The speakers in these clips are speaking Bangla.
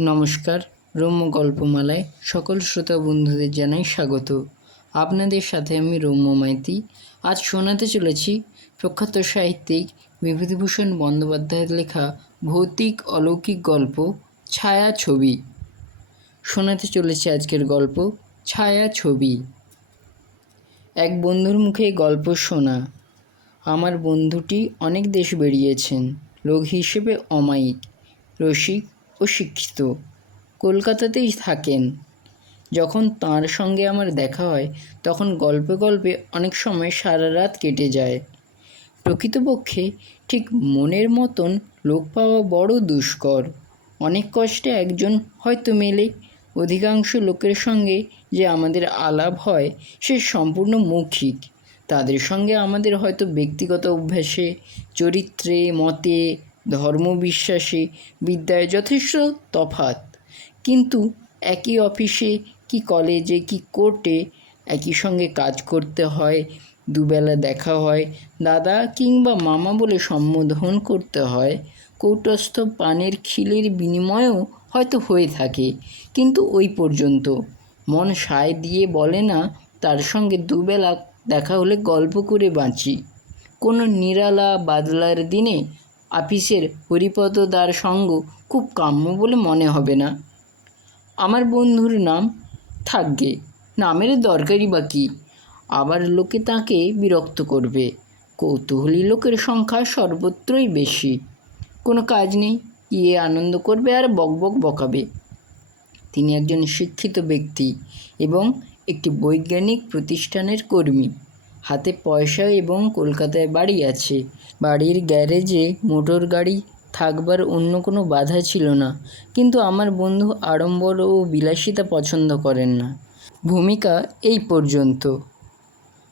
নমস্কার, রম্য গল্পমালায় সকল শ্রোতা বন্ধুদের জানাই স্বাগত। আপনাদের সাথে আমি রম্য মাইতি। আজ শোনাতে চলেছি প্রখ্যাত সাহিত্যিক বিভূতিভূষণ বন্দ্যোপাধ্যায়ের লেখা ভৌতিক অলৌকিক গল্প ছায়াছবি। শোনাতে চলেছি আজকের গল্প ছায়াছবি। এক বন্ধুর মুখে গল্প শোনা। আমার বন্ধুটি অনেক দেশ বেরিয়েছেন, লোক হিসেবে অমায়িক, রসিক ও শিক্ষিত। কলকাতাতেই থাকেন। যখন তাঁর সঙ্গে আমার দেখা হয় তখন গল্পে গল্পে অনেক সময় সারা রাত কেটে যায়। প্রকৃতপক্ষে ঠিক মনের মতন লোক পাওয়া বড় দুষ্কর। অনেক কষ্টে একজন হয়তো মেলে। অধিকাংশ লোকের সঙ্গে যে আমাদের আলাপ হয় সে সম্পূর্ণ মৌখিক। তাদের সঙ্গে আমাদের হয়তো ব্যক্তিগত অভ্যাসে, চরিত্রে, মতে, ধর্মবিশ্বাসে, বিদ্যায় যথেষ্ট তফাৎ। কিন্তু একই অফিসে কি কলেজে কি কোর্টে একই সঙ্গে কাজ করতে হয়, দুবেলা দেখা হয়, দাদা কিংবা মামা বলে সম্বোধন করতে হয়, কৌটস্থ পানের খিলির বিনিময়েও হয়তো হয়ে থাকে। কিন্তু ওই পর্যন্ত। মন সায় দিয়ে বলে না তার সঙ্গে দুবেলা দেখা হলে গল্প করে বাঁচি। কোনো নিরালা বাদলার দিনে আপিসের হরিপদদার সঙ্গ খুব কাম্য বলে মনে হবে না। আমার বন্ধুর নাম থাকবে, নামের দরকারই বা কী? আবার লোকে তাকে বিরক্ত করবে। কৌতূহলী লোকের সংখ্যা সর্বত্রই বেশি। কোনো কাজ নেই, গিয়ে আনন্দ করবে আর বকবক বকাবে। তিনি একজন শিক্ষিত ব্যক্তি এবং একটি বৈজ্ঞানিক প্রতিষ্ঠানের কর্মী। হাতে পয়সা এবং কলকাতায় বাড়ি আছে। বাড়ির গ্যারেজে মোটর গাড়ি থাকবার অন্য কোনো বাধা ছিল না। কিন্তু আমার বন্ধু আড়ম্বর ও বিলাসিতা পছন্দ করেন না। ভূমিকা এই পর্যন্ত।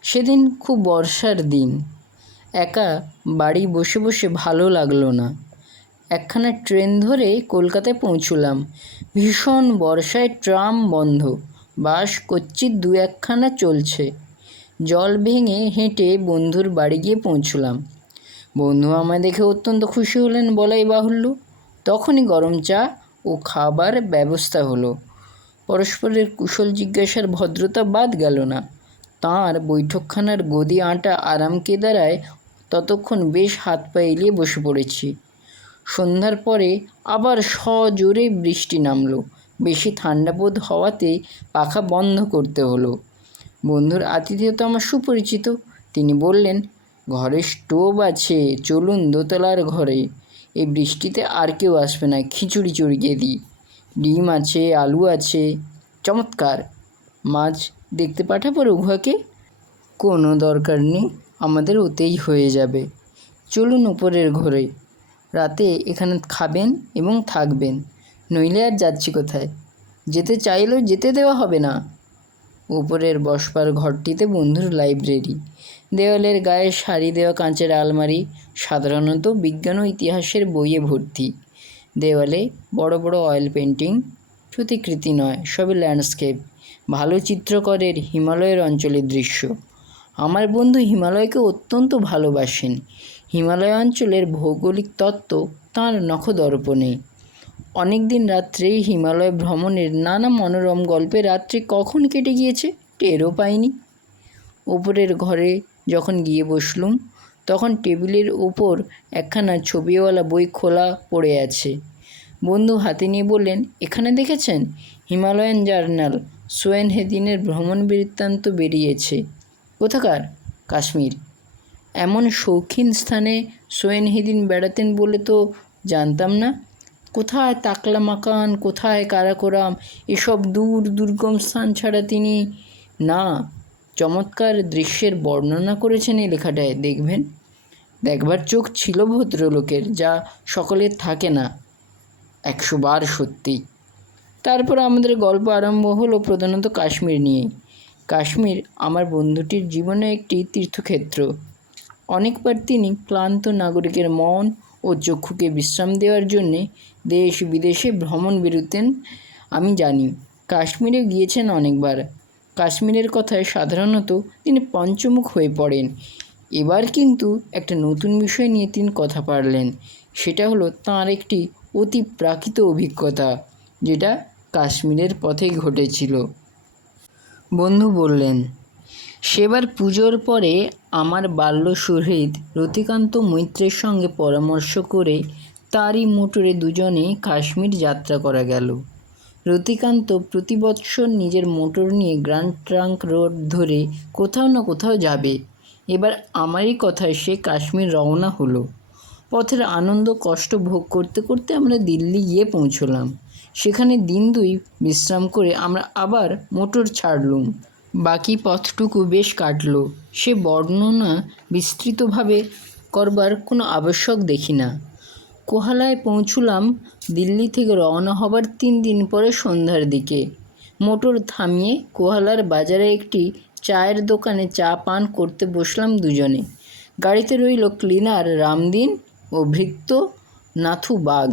সেদিন খুব বর্ষার দিন। একা বাড়ি বসে বসে ভালো লাগলো না। একখানা ট্রেন ধরে কলকাতায় পৌঁছলাম। ভীষণ বর্ষায় ট্রাম বন্ধ, বাস কচ্ছিৎ দু একখানা চলছে। জল ভেঙে হেঁটে বন্ধুর বাড়ি গিয়ে পৌঁছলাম। বন্ধু আমায় দেখে অত্যন্ত খুশি হলেন বলাই বাহুল্য। তখনই গরম চা ও খাবার ব্যবস্থা হলো। পরস্পরের কুশল জিজ্ঞাসার ভদ্রতা বাদ গেল না। তাঁর বৈঠকখানার গদি আঁটা আরাম কেদারায় ততক্ষণ বেশ হাত পা এলিয়ে বসে পড়েছি। সন্ধ্যার পরে আবার সজোরে বৃষ্টি নামল। বেশি ঠান্ডা বোধ হওয়াতে পাখা বন্ধ করতে হলো। বন্ধুর আতিথেয়তা আমার সুপরিচিত। তিনি বললেন, ঘরে স্টোভ আছে, চলুন দোতলার ঘরে। এই বৃষ্টিতে আর কেউ আসবে না, খিচুড়ি চড়িয়ে দিই। ডিম আছে, আলু আছে, চমৎকার। মাছ দেখতে পাঠাবো উভয়কে? কোনো দরকার নেই, আমাদের ওতেই হয়ে যাবে। চলুন উপরের ঘরে। রাতে এখানে খাবেন এবং থাকবেন, নইলে আর যাচ্ছি কোথায়? যেতে চাইলেও যেতে দেওয়া হবে না। উপরের বসবার ঘরটিতে বন্ধুর লাইব্রেরি। দেওয়ালের গায়ে সারি দেওয়া কাঁচের আলমারি, সাধারণত বিজ্ঞান ও ইতিহাসের বইয়ে ভর্তি। দেওয়ালে বড় বড় অয়েল পেন্টিং, প্রতিকৃতি নয়, সবই ল্যান্ডস্কেপ। ভালো চিত্রকরের হিমালয়ের অঞ্চলের দৃশ্য। আমার বন্ধু হিমালয়কে অত্যন্ত ভালোবাসেন। হিমালয় অঞ্চলের ভৌগোলিক তত্ত্ব তাঁর নখদর্পণে। অনেক দিন রাত্রে হিমালয় ভ্রমণের নানা মনোরম গল্পে রাত্রি কখন কেটে গিয়েছে টেরও পাইনি। ওপরের ঘরে যখন গিয়ে বসলুম তখন টেবিলের ওপর একখানা ছবিওয়ালা বই খোলা পড়ে আছে। বন্ধু হাতে নিয়ে বললেন, এখানে দেখেছেন? হিমালয়ান জার্নাল, সোয়েন হেদিনের ভ্রমণ বৃত্তান্ত বেরিয়েছে। কোথাকার? কাশ্মীর। এমন শৌখিন স্থানে সোয়েন হেদিন বেড়াতেন বলে তো জানতাম না। কোথায় তাকলামাকান, কোথায় কারাকোরাম, এসব দূর দুর্গম স্থান ছাড়া তিনি না। চমৎকার দৃশ্যের বর্ণনা করেছেন এই লেখাটায়, দেখবেন। দেখবার চোখ ছিল ভদ্রলোকের, যা সকলের থাকে না। 100 বার সত্যি। তারপর আমাদের গল্প আরম্ভ হলো প্রধানত কাশ্মীর নিয়ে। কাশ্মীর আমার বন্ধুটির জীবনে একটি তীর্থক্ষেত্র। অনেকবার তিনি ক্লান্ত নাগরিকের মন ও চক্ষুকে বিশ্রাম দেওয়ার জন্যে দেশ বিদেশে ভ্রমণ বেরোতেন, আমি জানি। কাশ্মীরে গিয়েছেন অনেকবার। কাশ্মীরের কথায় সাধারণত তিনি পঞ্চমুখ হয়ে পড়েন। এবার কিন্তু একটা নতুন বিষয় নিয়ে তিনি কথা পারলেন। সেটা হলো তাঁর একটি অতি প্রাকৃত অভিজ্ঞতা। যেটা কাশ্মীরের পথেই ঘটেছিল। বন্ধু বললেন, সেবার পুজোর পরে আমার বাল্য সুহৃদ রতিকান্ত মৈত্রের সঙ্গে পরামর্শ করে তারই মোটরে দুজনে কাশ্মীর যাত্রা করা গেল। রতিকান্ত প্রতি বৎসর নিজের মোটর নিয়ে গ্র্যান্ড ট্রাঙ্ক রোড ধরে কোথাও না কোথাও যাবে। এবার আমারই কথায় সে কাশ্মীর রওনা হলো। পথের আনন্দ কষ্ট ভোগ করতে করতে আমরা দিল্লি গিয়ে পৌঁছলাম। সেখানে দিন দুই বিশ্রাম করে আমরা আবার মোটর ছাড়লুম। বাকি পথটুকু বেশ কাটল। সে বর্ণনা বিস্তৃতভাবে করবার কোনো আবশ্যক দেখি না। কোহালায় পৌঁছলাম দিল্লি থেকে রওনা হবার 3 দিন পরে সন্ধ্যার দিকে। মোটর থামিয়ে কোহালার বাজারে একটি চায়ের দোকানে চা পান করতে বসলাম দুজনে। গাড়িতে রইল ক্লিনার রামদিন ও ভৃত্য নাথু বাগ।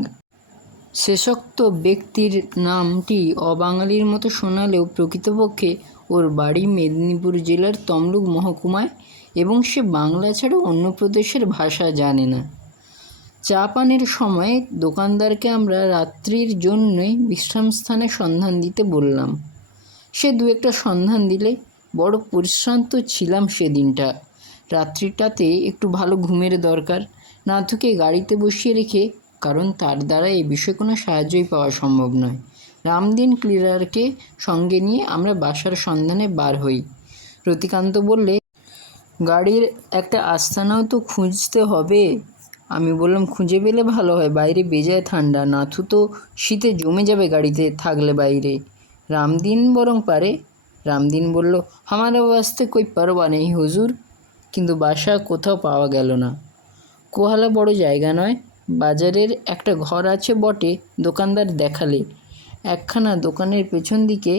শেষোক্ত ব্যক্তির নামটি অবাঙালির মতো শোনালেও প্রকৃতপক্ষে ওর বাড়ি মেদিনীপুর জেলার তমলুক মহকুমায় এবং সে বাংলা ছাড়া অন্য প্রদেশের ভাষা জানে না। চা পানের সময় দোকানদারকে আমরা রাত্রির জন্যই বিশ্রামস্থানে সন্ধান দিতে বললাম। সে 2-একটা সন্ধান দিলে। বড় পরিশ্রান্ত ছিলাম সেদিনটা। রাত্রিটাতে একটু ভালো ঘুমের দরকার। নাথুকে গাড়িতে বসিয়ে রেখে, কারণ তার দ্বারা এ বিষয়ে কোনো সাহায্যই পাওয়া সম্ভব নয়, রামদিন ক্লিনারকে সঙ্গে নিয়ে আমরা বাসার সন্ধানে বার হই। রতিকান্ত বললে, গাড়ির একটা আস্তানাও তো খুঁজতে হবে। আমি বললাম, খুঁজে পেলে ভালো হয়, বাইরে বেজায় ঠান্ডা, নাথু তো শীতে জমে যাবে গাড়িতে থাকলে বাইরে। রামদিন বরং পারে। রামদিন বলল, হামারা বাস্তে কই পারবা নেই হুজুর। কিন্তু বাসা কোথাও পাওয়া গেল না। কোহালা বড় জায়গা নয়, বাজারের একটা ঘর আছে বটে, দোকানদার দেখালে একখানা দোকানের পেছন দিকে,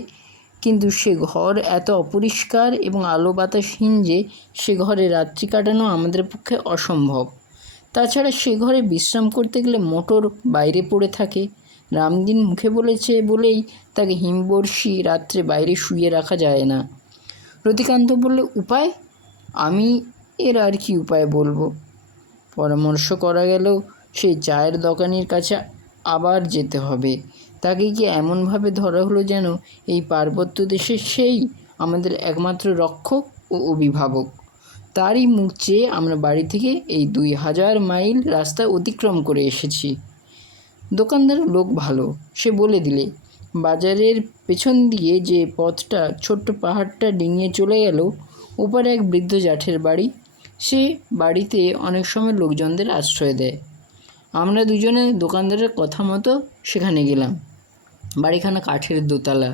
কিন্তু সে ঘর এত অপরিষ্কার এবং আলো বাতাসহীন যে সে ঘরে রাত্রি কাটানো আমাদের পক্ষে অসম্ভব। তাছাড়া সে ঘরে বিশ্রাম করতে গেলে মোটর বাইরে পড়ে থাকে। রামদিন মুখে বলেছে বলেই তাকে হিমবর্ষী রাত্রে বাইরে শুইয়ে রাখা যায় না। রতিকান্ত বললে, উপায়? আমি এর আর কি উপায় বলবো। পরামর্শ করা গেল সেই চায়ের দোকানির কাছে আবার যেতে হবে। তাকে কি এমনভাবে ধরা হলো যেন এই পার্বত্য দেশের সেই আমাদের একমাত্র রক্ষক ও অভিভাবক। তারই মুখ চেয়ে আমরা বাড়ি থেকে এই 2000 মাইল রাস্তা অতিক্রম করে এসেছি। দোকানদার লোক ভালো, সে বলে দিলে, বাজারের পেছন দিয়ে যে পথটা ছোট্ট পাহাড়টা ডিঙিয়ে চলে গেল, ওপারে এক বৃদ্ধ জ্যাঠের বাড়ি। সে বাড়িতে অনেক সময় লোকজনদের আশ্রয় দেয়। আমরা দুজনে দোকানদারের কথা মতো সেখানে গেলাম। বাড়িখানা কাঠের দোতলা।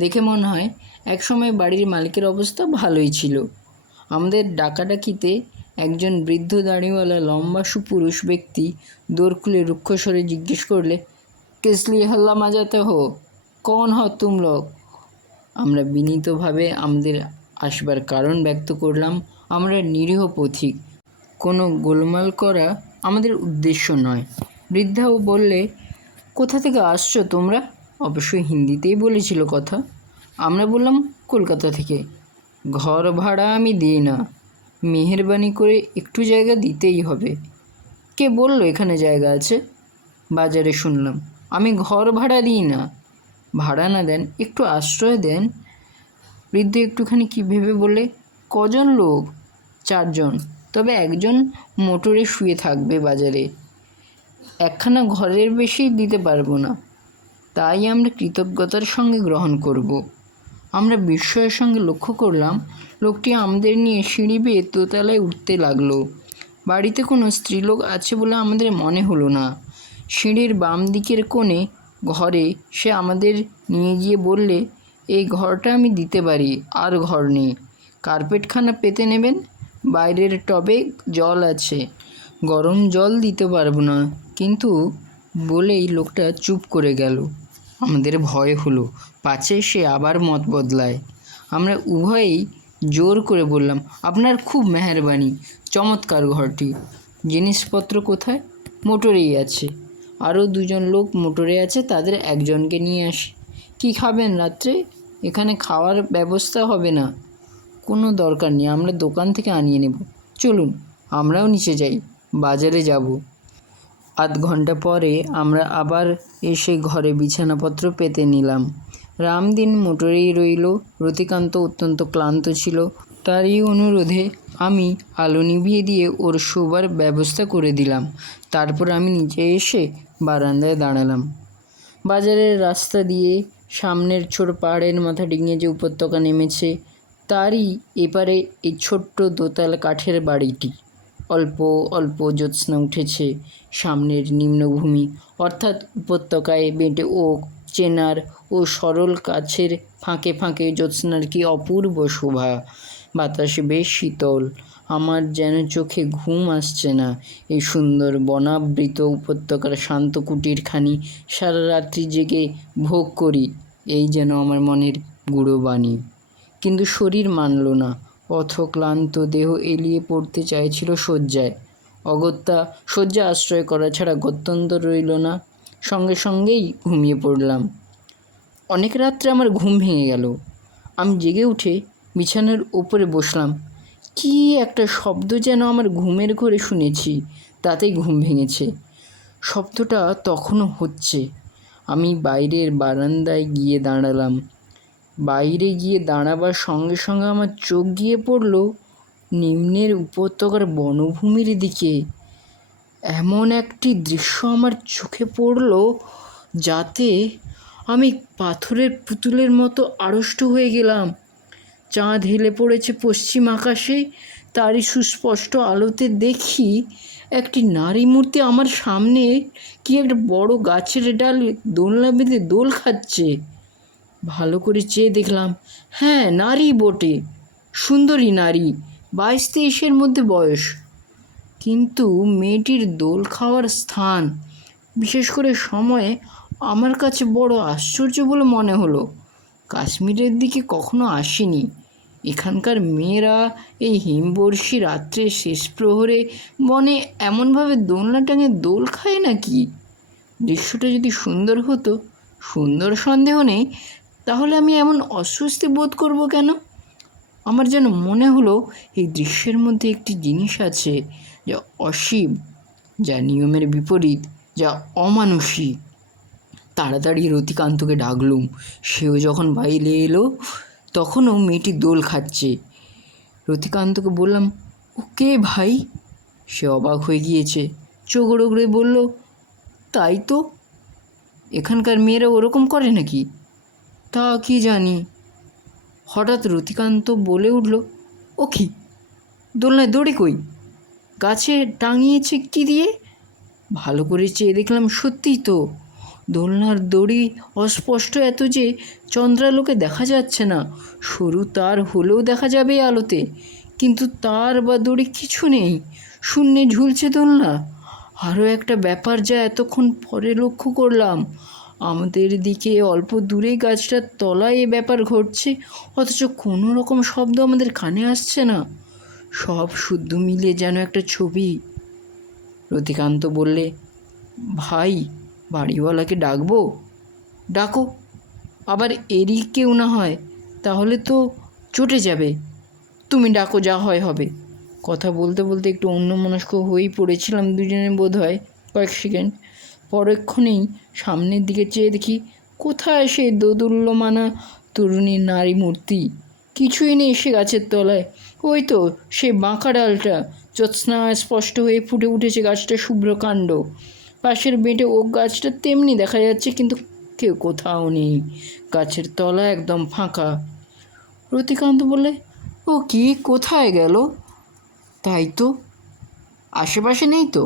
দেখে মনে হয় একসময় বাড়ির মালিকের অবস্থা ভালোই ছিল। আমাদের ডাকাডাকিতে একজন বৃদ্ধ দাড়িওয়ালা লম্বা সুপুরুষ ব্যক্তি দোর খুলে রুক্ষ স্বরে জিজ্ঞেস করলে, কিস লিয়ে হল্লা মাজাতে হো, কৌন হ তুম লোক? আমরা বিনীতভাবে আমাদের আসবার কারণ ব্যক্ত করলাম। আমরা নিরীহ পথিক, কোনো গোলমাল করা আমাদের উদ্দেশ্য নয়। বৃদ্ধাও বললে, কোথা থেকে আসছো তোমরা? অবশ্যই হিন্দিতেই বলেছিল কথা। আমরা বললাম, কলকাতা থেকে। ঘর ভাড়া আমি দিই না, মেহেরবানি করে একটু জায়গা দিতেই হবে। কে বলল এখানে জায়গা আছে? বাজারে শুনলাম। আমি ঘর ভাড়া দিই না। ভাড়া না দেন, একটু আশ্রয় দেন। বৃদ্ধ একটুখানি কি ভেবে বলে, কজন লোক? 4 জন। তবে একজন মোটরে শুয়ে থাকবে বাজারে। একখানা ঘরের বেশি দিতে পারবো না। তাই আমরা কৃতজ্ঞতার সঙ্গে গ্রহণ করব। আমরা বিস্ময়ের সঙ্গে লক্ষ্য করলাম লোকটি আমাদের নিয়ে সিঁড়ি বেয়ে দোতলায় উঠতে লাগলো। বাড়িতে কোনো স্ত্রীলোক আছে বলে আমাদের মনে হলো না। সিঁড়ির বাম দিকের কোণে ঘরে সে আমাদের নিয়ে গিয়ে বললে, এই ঘরটা আমি দিতে পারি, আর ঘর নেই। কার্পেটখানা পেতে নেবেন, বাইরের টবে জল আছে। গরম জল দিতে পারবো না। কিন্তু বলেই লোকটা চুপ করে গেল। আমাদের ভয় হলো পাছে সে আবার মত বদলায়। আমরা উভয়েই জোর করে বললাম, আপনার খুব মেহেরবানি, চমৎকার ঘরটি। জিনিসপত্র কোথায়? মোটরেই আছে। আরও 2 জন লোক মোটরে আছে, তাদের একজনকে নিয়ে আসি। কি খাবেন রাত্রে? এখানে খাওয়ার ব্যবস্থা হবে না। কোনো দরকার নেই, আমরা দোকান থেকে আনিয়ে নেব। চলুন আমরাও নিচে যাই, বাজারে যাব। আধ ঘন্টা পরে আমরা আবার এসে ঘরে বিছানাপত্র পেতে নিলাম। রামদিন মোটরেই রইল। রতিকান্ত অত্যন্ত ক্লান্ত ছিল। তারই অনুরোধে আমি আলো নিভিয়ে দিয়ে ওর শোবার ব্যবস্থা করে দিলাম। তারপর আমি নিচে এসে বারান্দায় দাঁড়ালাম। বাজারের রাস্তা দিয়ে সামনের ছোট পাহাড়ের মাথা ডিঙিয়ে যে উপত্যকা নেমেছে, তারই এপারে এই ছোট্ট দোতলা কাঠের বাড়িটি। অল্প অল্প জ্যোৎস্না উঠেছে সামনের নিম্নভূমি, অর্থাৎ উপত্যকায় বেঁটে ওক, চেনার ও সরল গাছের ফাঁকে ফাঁকে জ্যোৎস্নার কি অপূর্ব শোভা। বাতাসে বেশ শীতল। আমার যেন চোখে ঘুম আসছে না। এই সুন্দর বনাবৃত উপত্যকার শান্ত কুটিরখানি সারা রাত্রি জেগে ভোগ করি, এই যেন আমার মনের গূঢ় বাণী। কিন্তু শরীর মানল না। ক্লান্ত দেহ এলিয়ে পড়তে চাইছিল শয্যায়। অগত্যা শয্যা আশ্রয় করা ছাড়া গত্যন্তর রইল না। সঙ্গে সঙ্গেই ঘুমিয়ে পড়লাম। অনেক রাত্রে আমার ঘুম ভেঙে গেল। আমি জেগে উঠে বিছানার উপরে বসলাম। কি একটা শব্দ যেন আমার ঘুমের ঘোরে শুনেছি, তাতেই ঘুম ভেঙেছে। শব্দটা তখনও হচ্ছে। আমি বাইরের বারান্দায় গিয়ে দাঁড়ালাম। বাইরে গিয়ে দাঁড়াবার সঙ্গে সঙ্গে আমার চোখ গিয়ে পড়ল নিম্নের উপত্যকার বনভূমির দিকে। এমন একটি দৃশ্য আমার চোখে পড়ল যাতে আমি পাথরের পুতুলের মতো আড়ষ্ট হয়ে গেলাম। চাঁদ হেলে পড়েছে পশ্চিম আকাশে। তারই সুস্পষ্ট আলোতে দেখি একটি নারী মূর্তি আমার সামনে কি একটা বড় গাছের ডালে দোলনা বেঁধে দোল খাচ্ছে। ভালো করে চেয়ে দেখলাম, হ্যাঁ, নারী বটে, সুন্দরী নারী, 22-23-এর মধ্যে বয়স। কিন্তু মেয়েটির দোল খাওয়ার স্থান, বিশেষ করে সময়ে, আমার কাছে বড় আশ্চর্য বলে মনে হলো। কাশ্মীরের দিকে কখনো আসিনি। এখানকার মেয়েরা এই হিমবর্ষী রাত্রে শেষ প্রহরে বনে এমনভাবে দোলনা টাঙে দোল খায় নাকি? দৃশ্যটা যদি সুন্দর হতো, সুন্দর সন্দেহ নেই, তাহলে আমি এমন অস্বস্তি বোধ করব কেন? আমার যেন মনে হলো এই দৃশ্যের মধ্যে একটি জিনিস আছে যা অসীম, যা নিয়মের বিপরীত, যা অমানুষী। তাড়াতাড়ি রতিকান্তকে ডাকলুম। সেও যখন বাইরে এলো তখনও মেয়েটি দোল খাচ্ছে। রতিকান্তকে বললাম, ও কে ভাই? সে অবাক হয়ে গিয়েছে। চোখ রগড়ে বলল, তাই তো, এখানকার মেয়েরা ওরকম করে নাকি? তা কি জানি। হঠাৎ রতিকান্ত বলে উঠল, ও কি, দোলনায় দড়ি কই? গাছে টাঙিয়েছে কি দিয়ে? ভালো করে চেয়ে দেখলাম, সত্যিই তো, দোলনার দড়ি অস্পষ্ট এত যে চন্দ্রালোকে দেখা যাচ্ছে না। সরু তার হলেও দেখা যাবে আলোতে, কিন্তু তার বা দড়ি কিছু নেই। শূন্যে ঝুলছে দোলনা। আরও একটা ব্যাপার যা এতক্ষণ পরে লক্ষ্য করলাম, আমাদের দিকে অল্প দূরে গাছটার তলায় এ ব্যাপার ঘটছে, অথচ কোনো রকম শব্দ আমাদের কানে আসছে না। সব শুদ্ধ মিলে যেন একটা ছবি। রতিকান্ত বললে, ভাই, বাড়িওয়ালাকে ডাকবো? ডাকো, আবার এরই কেউ না হয়, তাহলে তো চটে যাবে। তুমি ডাকো, যা হয় হবে। কথা বলতে বলতে একটু অন্যমনস্ক হয়েই পড়েছিলাম দুজনে বোধ হয় কয়েক সেকেন্ড। পরক্ষণেই সামনের দিকে চেয়ে দেখি, কোথায় সেই দোদুল্যমানা তরুণী নারী মূর্তি? কিছুই নেই সে গাছের তলায়। ওই তো সেই বাঁকা ডালটা, জ্যোৎস্নায় স্পষ্ট হয়ে ফুটে উঠেছে গাছটার শুভ্র কাণ্ড। পাশের বেঁটে ওক গাছটা তেমনি দেখা যাচ্ছে, কিন্তু কেউ কোথাও নেই। গাছের তলা একদম ফাঁকা। রতিকান্ত বললে, ও কি, কোথায় গেল? তাই তো, আশেপাশে নেই তো।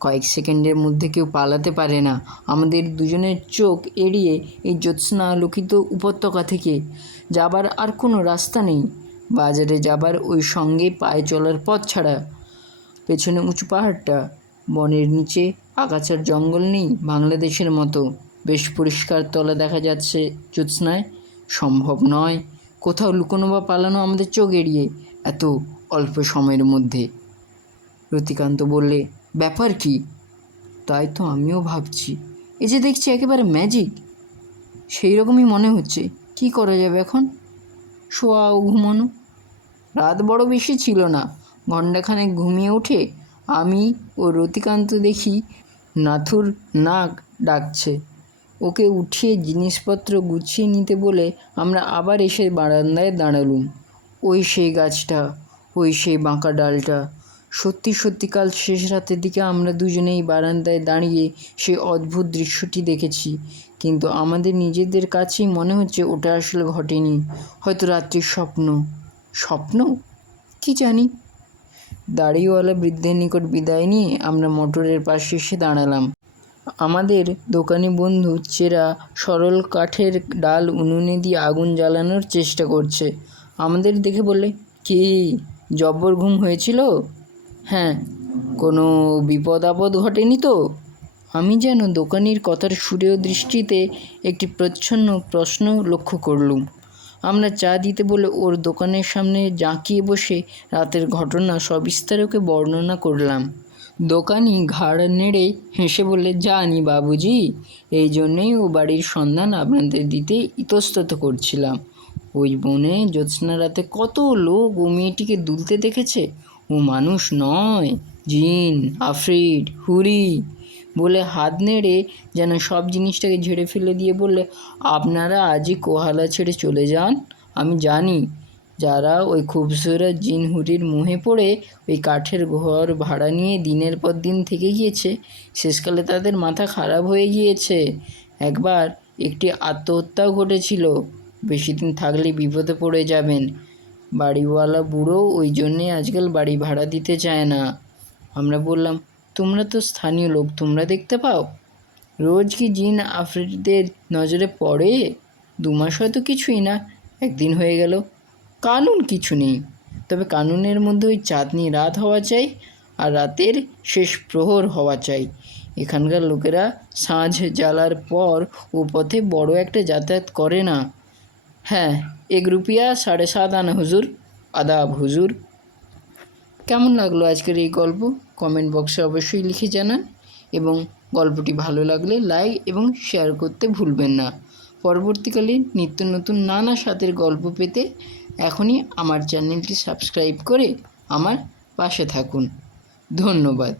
কয়েক সেকেন্ডের মধ্যে কেউ পালাতে পারে না আমাদের দুজনের চোখ এড়িয়ে এই জ্যোৎস্না আলোকিত উপত্যকা থেকে। যাবার আর কোনো রাস্তা নেই। বাজারে যাবার ওই সঙ্গে পায়ে চলার পথ ছাড়া। পেছনে উঁচু পাহাড়টা, বনের নিচে আগাছার জঙ্গল নেই বাংলাদেশের মতো। বেশ পরিষ্কার তলা দেখা যাচ্ছে জ্যোৎস্নায়। সম্ভব নয় কোথাও লুকোনো বা পালানো আমাদের চোখ এড়িয়ে এত অল্প সময়ের মধ্যে। রতিকান্ত বললে, ব্যাপার কি? তাই তো আমিও ভাবছি। এই যে দেখছি একেবারে ম্যাজিক, সেই রকমই মনে হচ্ছে। কি করা যাবে এখন? শোয়া ও ঘুমানো। রাত বড় বেশি ছিল না। ঘণ্টাখানেক ঘুমিয়ে উঠে আমি ও রতিকান্ত দেখি নাথুর নাক ডাকছে। ওকে উঠিয়ে জিনিসপত্র গুছিয়ে নিতে বলে আমরা আবার এসে বারান্দায় দাঁড়ালুম। ওই সেই গাছটা, ওই সেই বাঁকা ডালটা। সত্যি সত্যি কাল শেষ রাতের দিকে আমরা দুজনেই বারান্দায় দাঁড়িয়ে সেই অদ্ভুত দৃশ্যটি দেখেছি, কিন্তু আমাদের নিজেদের কাছেই মনে হচ্ছে ওটা আসলে ঘটেনি, হয়তো রাত্রির স্বপ্ন। স্বপ্ন কি জানি। দাড়িওয়ালা বৃদ্ধের নিকট বিদায় নিয়ে আমরা মোটরের পাশে এসে দাঁড়ালাম। আমাদের দোকানি বন্ধু চেরা সরল কাঠের ডাল উনুনে দিয়ে আগুন জ্বালানোর চেষ্টা করছে। আমাদের দেখে বললে, কি জব্বর ঘুম হয়েছিল? হ্যাঁ। কোনো বিপদ আপদ ঘটেনি তো? আমি যেন দোকানির কথার সুরে ও দৃষ্টিতে একটি প্রচ্ছন্ন প্রশ্ন লক্ষ্য করলুম। আমরা চা দিতে বলে ওর দোকানের সামনে জাঁকিয়ে বসে রাতের ঘটনা সবিস্তারে ওকে বর্ণনা করলাম। দোকানি ঘাড় নেড়ে হেসে বললে, জানি বাবুজি, এই জন্যেই ও বাড়ির সন্ধান আপনাদের দিতে ইতস্তত করছিলাম। ওই বনে জ্যোৎস্না রাতে কত লোক ও মেয়েটিকে দুলতে দেখেছে। ও মানুষ নয়, জিন, আফ্রিট, হুরি বলে হাত নেড়ে যেন সব জিনিসটাকে ঝেড়ে ফেলে দিয়ে বললে, আপনারা আজই কোহালা ছেড়ে চলে যান। আমি জানি যারা ওই খুবসুরত জিন হুরির মুহে পড়ে ওই কাঠের ঘর ভাড়া নিয়ে দিনের পর দিন থেকে গিয়েছে, শেষকালে তাদের মাথা খারাপ হয়ে গিয়েছে। একবার একটি আত্মহত্যাও ঘটেছিল। বেশি দিন থাকলে বিপদে পড়ে যাবেন। বাড়িওয়ালা বুড়ো ওই জন্যে আজকাল বাড়ি ভাড়া দিতে চায় না। আমরা বললাম, তোমরা তো স্থানীয় লোক, তোমরা দেখতে পাও? রোজ কি জিন আফ্রিদিদের নজরে পড়ে? 2 মাস হয়তো কিছুই না, একদিন হয়ে গেল। কানুন কিছু নেই, তবে কানুনের মধ্যে ওই চাঁদনি রাত হওয়া চাই আর রাতের শেষ প্রহর হওয়া চাই। এখানকার লোকেরা সাঁঝ জ্বালার পর ও পথে বড় একটা যাতায়াত করে না। হ্যাঁ, 1 রুপিয়া 7.5 আনা হুজুর। আদাব হুজুর। কেমন লাগলো আজকের এই গল্প? কমেন্ট বক্সে অবশ্যই লিখে জানান, এবং গল্পটি ভালো লাগলে লাইক এবং শেয়ার করতে ভুলবেন না। পরবর্তীকালে নিত্য নতুন নানা স্বাদের গল্প পেতে এখনই আমার চ্যানেলটি সাবস্ক্রাইব করে আমার পাশে থাকুন। ধন্যবাদ।